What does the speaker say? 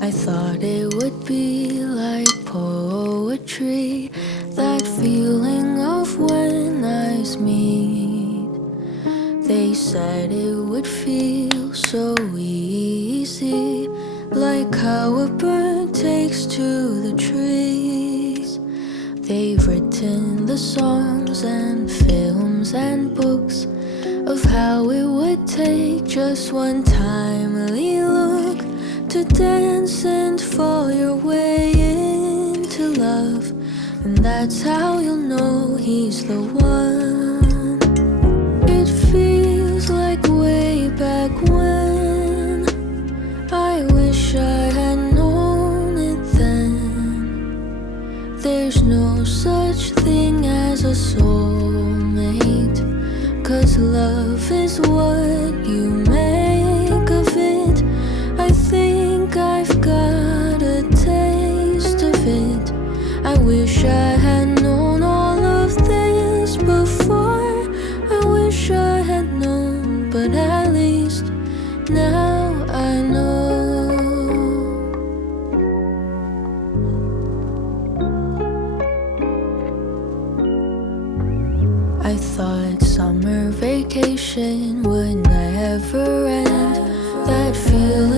I thought it would be like poetry, that feeling of when eyes meet. They said it would feel so easy, like how a bird takes to the trees. They've written the songs and films and books of how it would take just one timely look to dance and fall your way into love. And that's how you'll know he's the one. It feels like way back when. I wish I had known it then. There's no such thing as a soulmate, 'cause love is what you make of it. I think I've got a taste of it. I wish I had known all of this before. I wish I had known, but at least now I know. I thought summer vacation would never end. That feeling